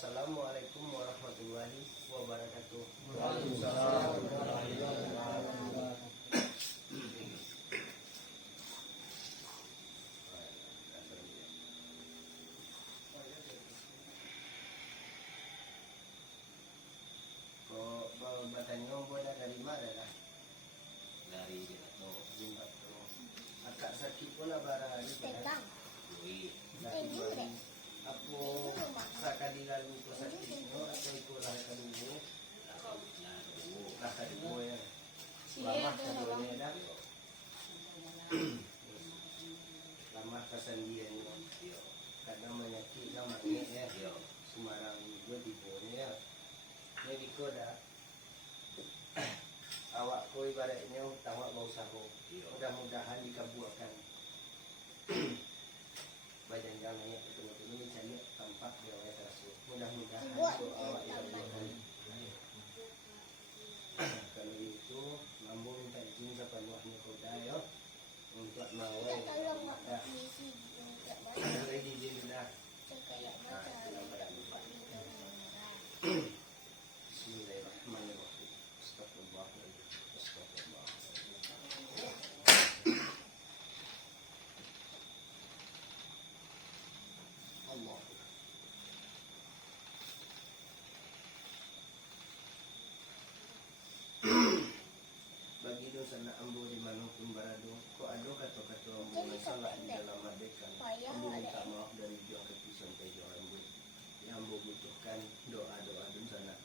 Assalamualaikum warahmatullahi wabarakatuh. Waalaikumsalam warahmatullahi wabarakatuh. Kau bertanya bola dari mana lah? Dari Jinato. Akak sakit pula barang ni. Tegang. Kui. Aku sakadi lalu ko sakit no atau ko lah kadungo. Lah kadungo ya. Lama kadungo ya dah. Lama kesendian no. Kadang menyakit sama ni ya. Semarang juga di bawah ya. Jadi ko dah. Awak ko ibaratnya tawak mau saho. Mudah-mudahan dikabulkan. Badan jangan ya betul-betul mencari tempat dia oleh tersebut. Mudah-mudahan doa awak dikabulkan. Kalau itu mampu minta izin sepenuhnya kepada ya untuk mawai. Dah. Ready izin dah. Bismillahirrahmanirrahim. Astagfirullahaladzim. Astagfirullah. Allah. Bagi dosa nak ambu di manapun berada, kau ada kata-kata ambu yang salah di dalam adekan. Ambu minta maaf dari jauh kaki sampai jauh ambu. Yang ambu butuhkan doa-doa dan sana.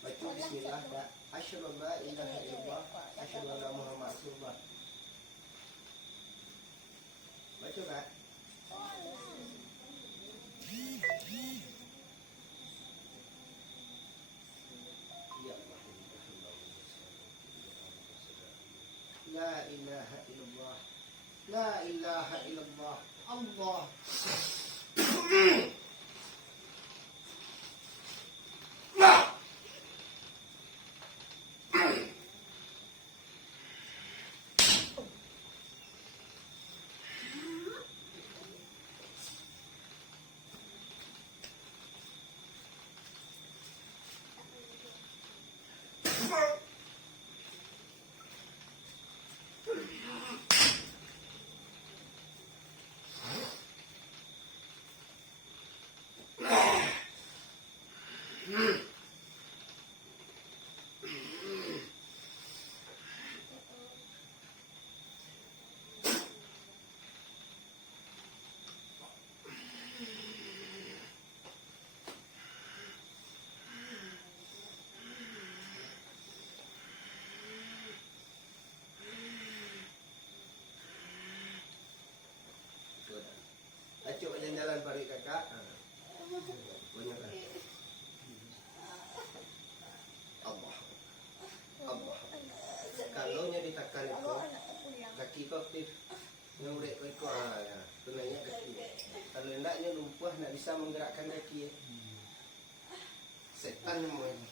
Baca bismillah dah. Asyhadu an la ilaha illallah, asyhadu anna Muhammad rasulullah. Baca tak? Ya Allah. La ilaha illallah. La ilaha illallah. Allah. Acuk jalan-jalan balik kakak. Banyak kan? Allah. Allah. Kalau nya ditekan itu, kaki kau aktif. Yang urek kau ya. Tunainya kaki. Kalau hendaknya lumpah nak bisa menggerakkan kaki. Setan semua ini.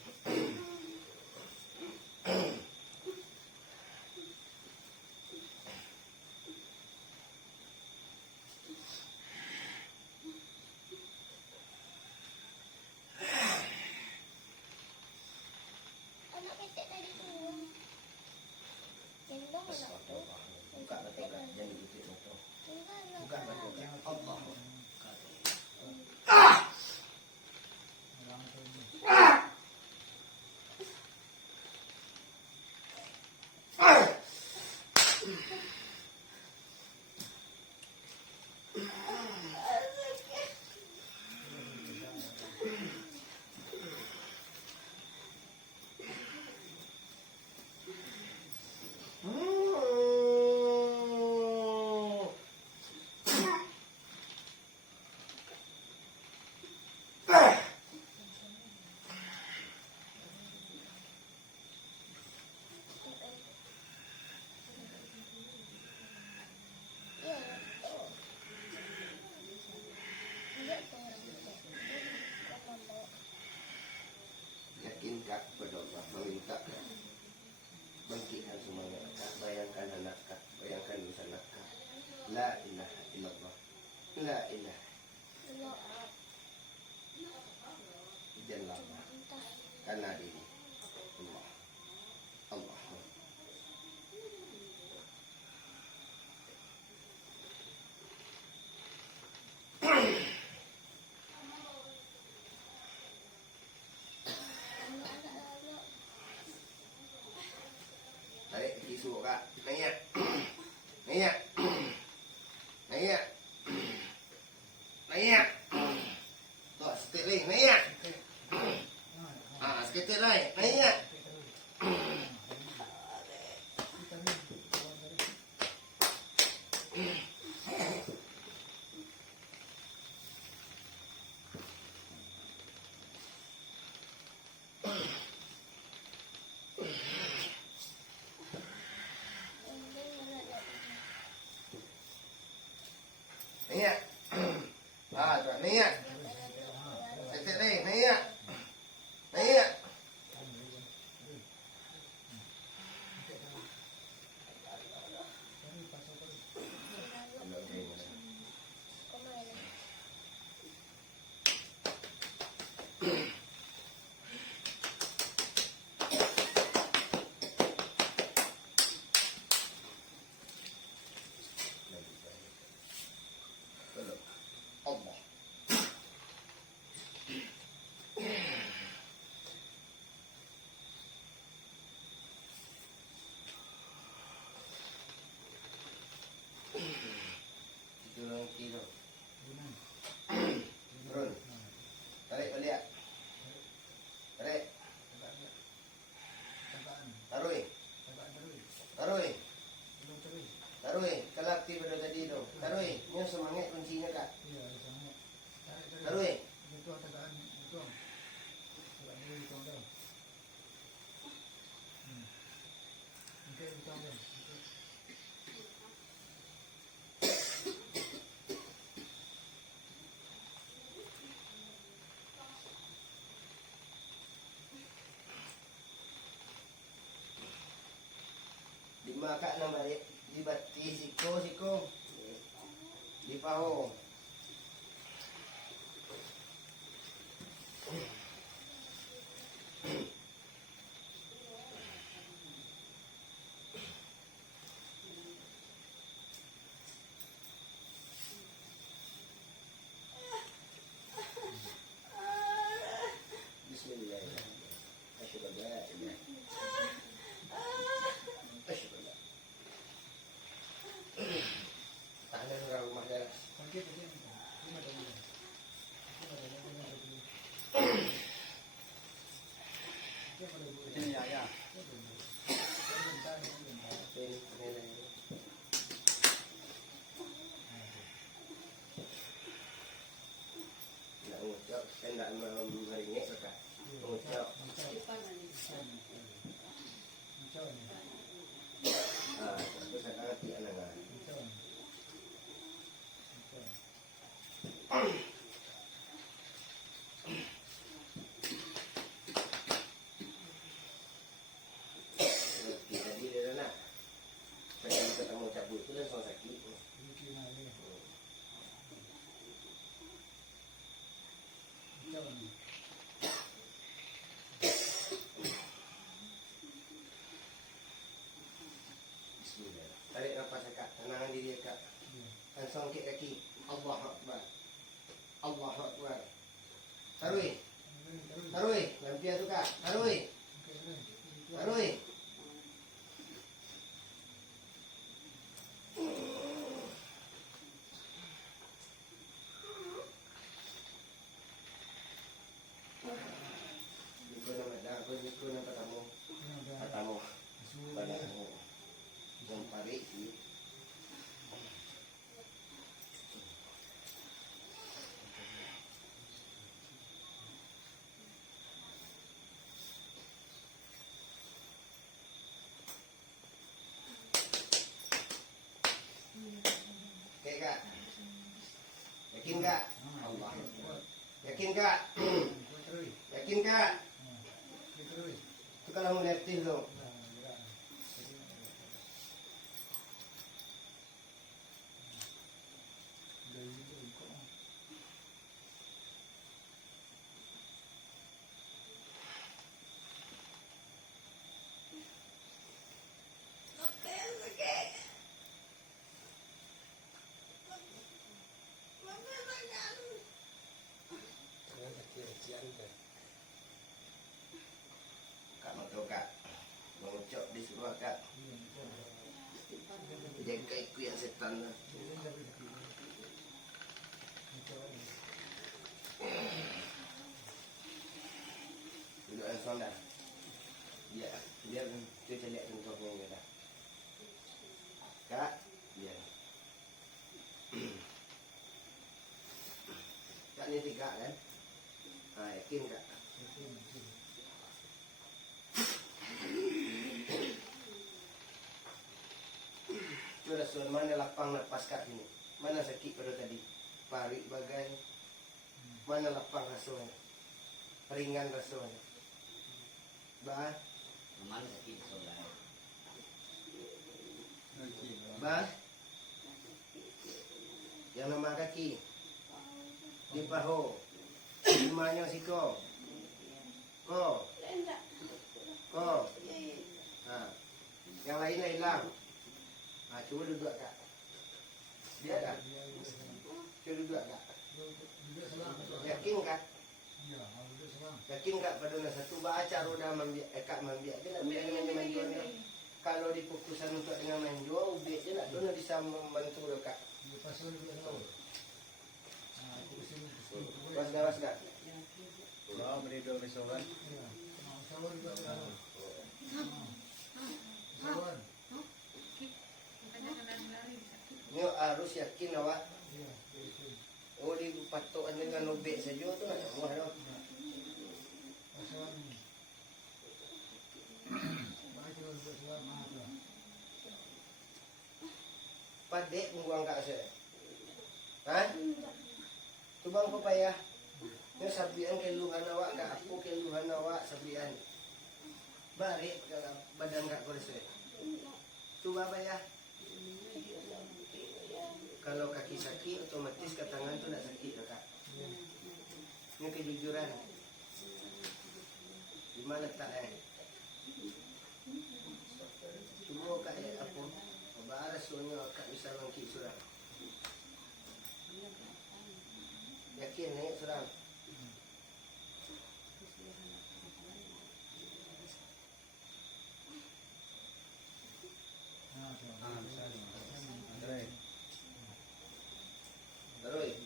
Buka betul kan? Jangan dikutip betul. Buka betul kan? Allah. dekat kepada Allah, meminta bangkitkan semuanya. Bayangkan anak kak, bayangkan dosa anak kak. La ilaha illallah, la ilaha illallah. Karena diri Allah, Allah. Tarik tisu kak, naik, naik, naik, naik. Tuh, setik lagi, naik. Ah, seketik lagi, naik. Naik. Ah, tuh, naik. Seketik lagi, naik. Naik. Allah. Itu lang kilo. Turun. Tarik balik. Tarik. Taruh. Taruh. Taruh. Kelak tiba dah tadi tu. Taruh. Ni semangat kuncinya kak. Taruh. Lima kak nang balik. Di bati siko. Di paho. Bismillahirrahmanirrahim. Asyhadu an la ilaha illallah. Asyhadu an la. Tangan orang rumah darah. Nak ngucap, saya nak meringit kakak. Ngucap. Ah, terus saya ngerti anak. Tadi dia dah nak. Saya ketemu cabut tu langsung sakit. Bismillah. Tarik nafas kak, tenangkan diri kak. Langsung angkat kaki. Allahu Akbar. Allahu Akbar. Taruh. Taruh. Lampian tu kak. Taruh. Taruh. Ikut nama katamu. Katamu. Padamu. Yang parik sih. Okey kak? Yakin kak? Allah. Yakin kak? Yakin kak? Itu kalau mengerti tu. Kak mau tahu kak, mengucap di sebuah kak. Jaga ikut yang setan lah. Duduk yang sonda. Ya, biar kita lihat contohnya ni dah. Kak, ya. Kak ni 3 kan? Yakin kak? Sudah suara mana lapang lepas kak ini? Mana sakit pada tadi? Parik bagai. Mana lapang rasanya? Ringan rasanya. Bah, Mana sakit soalnya. bah. Yang nama kaki. Di paho. Di mana siko? Ko. Ko. Yang lainnya hilang. Cuba duduk kak. Dia kak. Cuba duduk kak. Yakin kak? Yakin kak pada satu baca roda kak membiak dia nak biar dengan main jual ni. Kalau difokusan untuk dengan main jual, ubik dia nak dona bisa membantu dia kak. Was dah. Oh, beri dua misalkan. Ni harus yakin awak. Oh di patokan dengan ubik saja tu nak muah dah. Padek membuang kak saya. Tu bang pepaya. Ni sabian keluhan awak kak aku keluhan awak sabian. Barik kalau badan kak kau saya. Tu pepaya. Kalau kaki sakit otomatis ke tangan tu nak sakit kak. Ini kejujuran. Di mana letak Cuma kak apa? Baras soalnya kak bisa langkit surang. Yakin naik surang. Terus.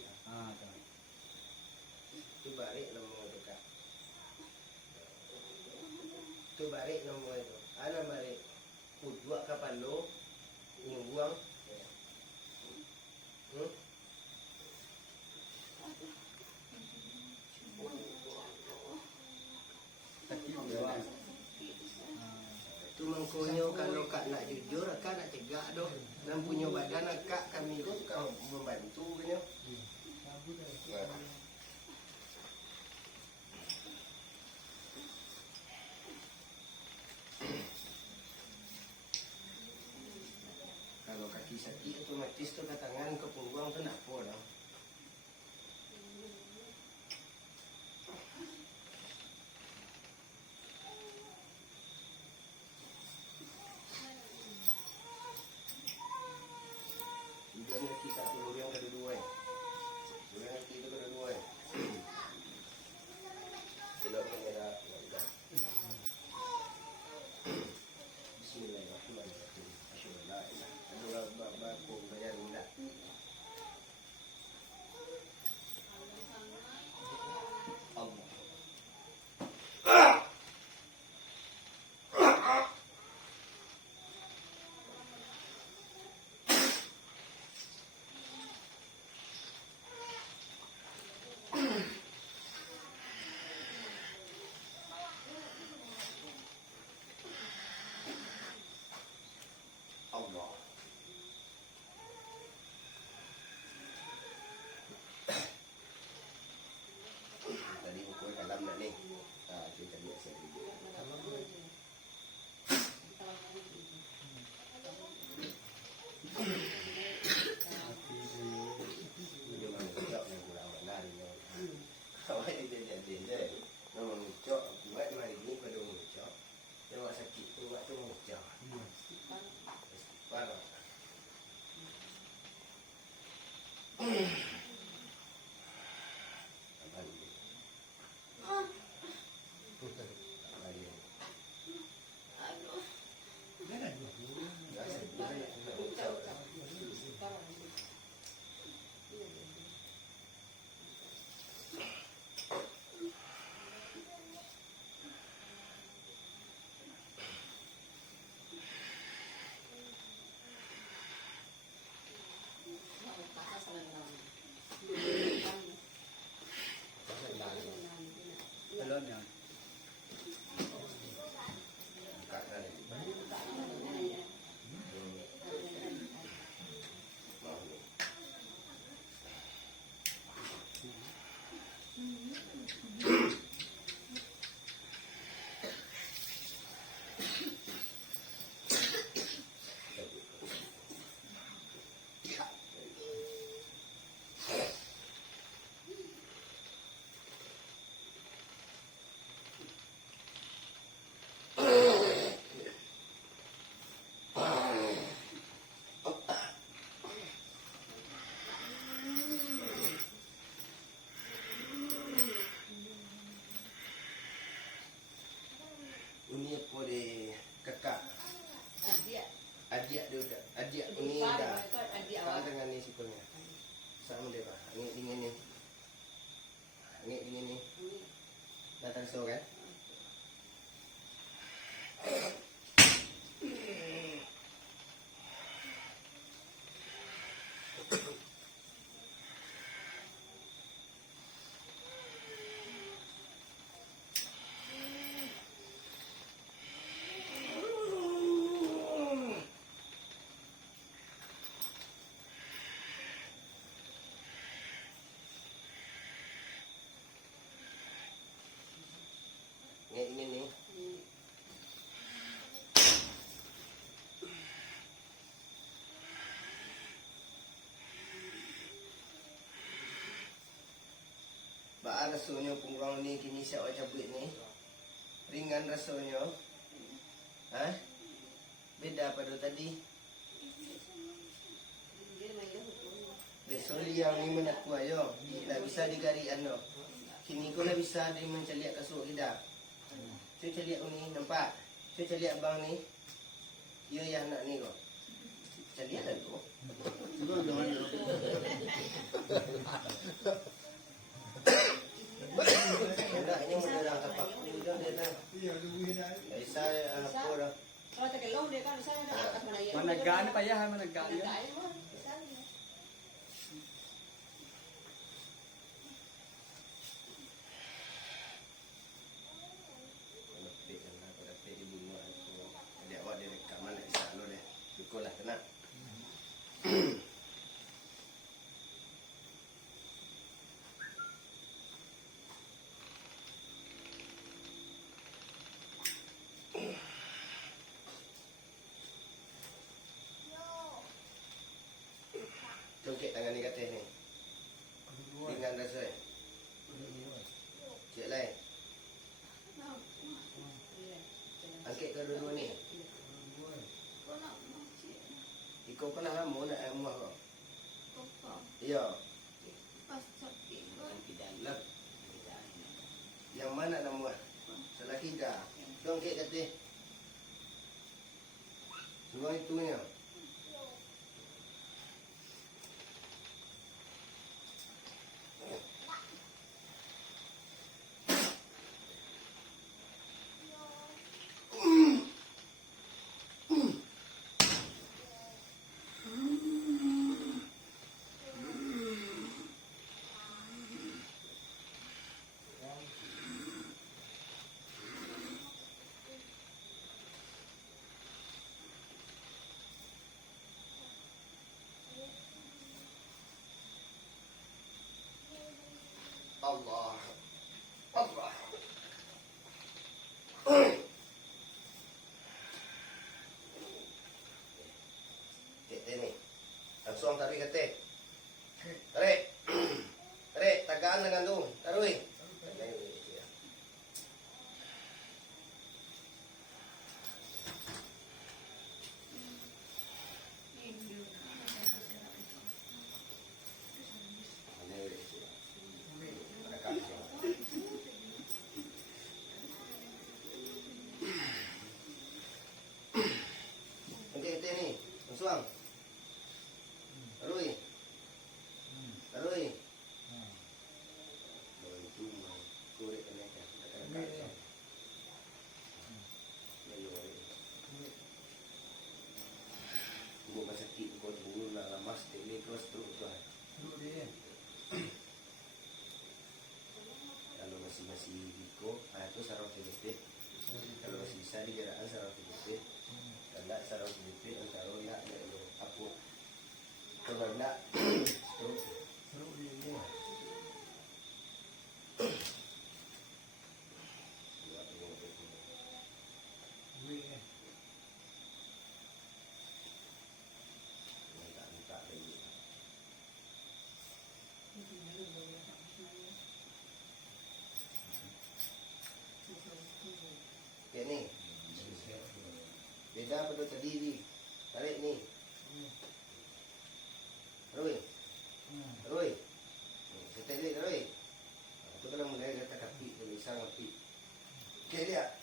Tu balik nombor tu kak. Tu balik nombor itu. Ana balik. Dua kapan lo? Yang buang. Tu mengkonyo kalau kak nak jujur, kak nak cegak doh. Dan punya badan kak kami tu kau membantu punya. Kalau kaki sakit otomatis tu ke tangan ke punggung tu nak apa dah. Dia kaki tak turun yang kedua. Dia kaki tu kedua. Tidak mengira. Bismillahirrahmanirrahim. Asyhadu an la ilaha illallah wa asyhadu anna muhammadan rasulullah. Uni apa de kakak. Adik. Adik dia udah. Adik Adik uni ipar, dah. mereka adik Sama awak. dengan ni sikulnya. Sama dia pak. Angin dingin ni. Angin dingin ni. Datang so kan? Angin dingin ni. Baan rasanya punggung ni kini siap awak cabut ni. Ringan rasanya. Ha? Beda pada tadi. Dia main dia betul. Besok yang ni mana kuat yo. Dah bisa digari ano. Kini kau dah bisa dia mencaliak kasut kita. Cuy caliak ni nampak. Cuy caliak abang ni. Dia yang nak ni kau. Caliak dah tu. Hendaknya mudah dah tapak. Mudah dia dah. Tak bisa apa dah. Kalau terkelong dia kan saya nak atas mana ya. Managaan pa yan, managaan yan. Managaan mo. Misalnya. Lepik kan lah. Kau lepik di bunga aku. Adik awak dia dekat mana isap lu dia. Syukur lah tenang. Congkek tangan ni katil ni. Ringan rasa eh. Cik lain. Angkat ke dua-dua ni. Ikut pernah lama nak muah kau. Ya. Lah. Yang mana nak muah? Selaki dah. Congkek katil. Semua itunya. Allah. Allah. Teh ni. Langsung tarik ke teh. Tarik. Tarik. Tagaan dengan tu. Tarik. Okey, teh ni. Langsung. Tarik. Tarik. Bantu korek kena kan. Kena. Gua masih sakit kau dulu nak lemas teknik terus terus tuan. Kalau masih biko, itu saraf sedikit. Kalau masih bisa digerakkan saraf sedikit. Kalau tak saraf sedikit, kalau nak ada apa? Kalau nak, terus. Tak lagi. Okey ni. Beda pada tadi ni. Tarik ni. Rui. Rui. Kita lihat Rui. Itu kalau mulai kata kaki, tulisan kaki. Okey lihat.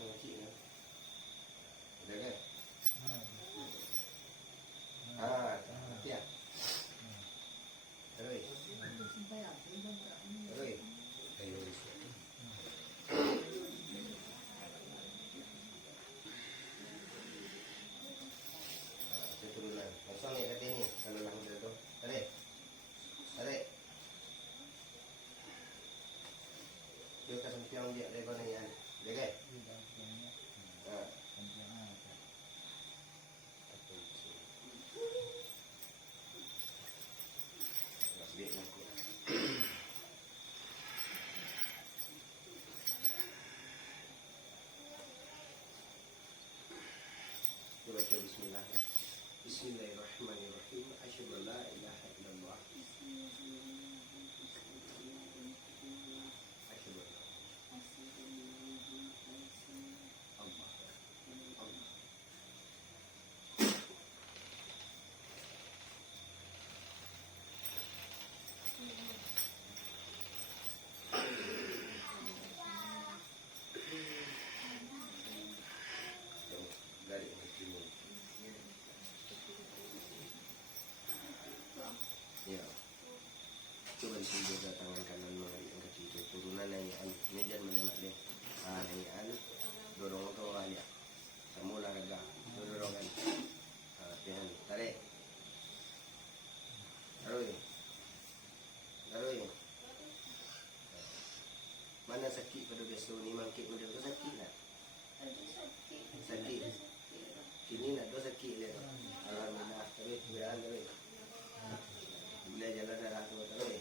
mengcik kan. Ada kan? Ah, nanti ya. Terus. Terus. Terus. Saya turunan. Kosong ni kata ni. Kalau lah muda tu. Tarik. Tarik. Dia akan piang dia dari mana ni. Dia kan? Ha. Sedikit aku. Kita baca bismillah. Bismillahirrahmanirrahim. Asyhadu an la ilaha illallah. Asyhadu an Allah. Allah. Garis timur. Ya. Coba disentuh tangan kanan mengambil kaki itu turunan naikan. Ini dan menemak deh. Ah, naikan. Dorong ke bawah dia. Kamu olahraga. Dorongkan. Ah, latihan. Tarik. Taruh. Taruh. Mana sakit pada besok ni mangkit muda tu sakit tak? Sakit. Kini nak tu sakit dia. Alhamdulillah. Taruh. Beraan taruh. Bila jalan darah tu taruh.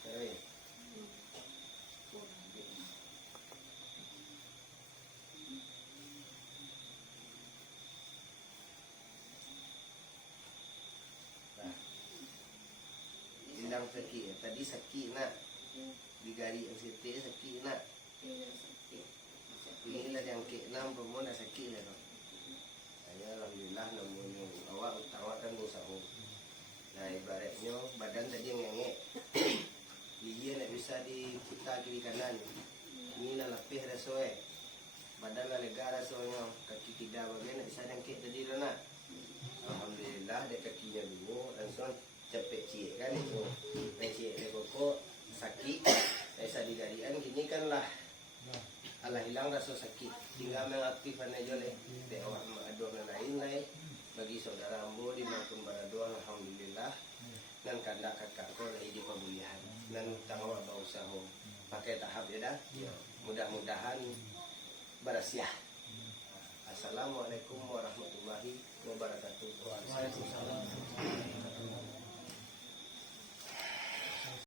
Taruh. Hilang sakit. Tadi sakit nak. Digari yang setik sakit nak. Inilah yang ke-6 pun dah sakit dah tu. Saya alhamdulillah namun awak utamakan usaha. Nah ibaratnya badan tadi ngengek. Gigi nak bisa diputar kiri kanan. Ini lah lepih rasanya. Badan lah lega rasanya. Kaki tidak bagian nak bisa jangkit tadi dah nak. Alhamdulillah dia kakinya dulu langsung capek cik kan itu. Cik dia pokok sakit. Saya digarian gini kan lah. Alah hilang rasa sakit. Tinggal mengaktifkan aja leh. Dia awak mengaduh dan lain-lain. Bagi saudara ambo di Mampun Baradua alhamdulillah. Dan kandak kakak ko lagi di pemulihan. Dan tanggung jawab usaha. Pakai tahap ya dah. Mudah-mudahan berhasil. Assalamualaikum warahmatullahi wabarakatuh. Waalaikumsalam.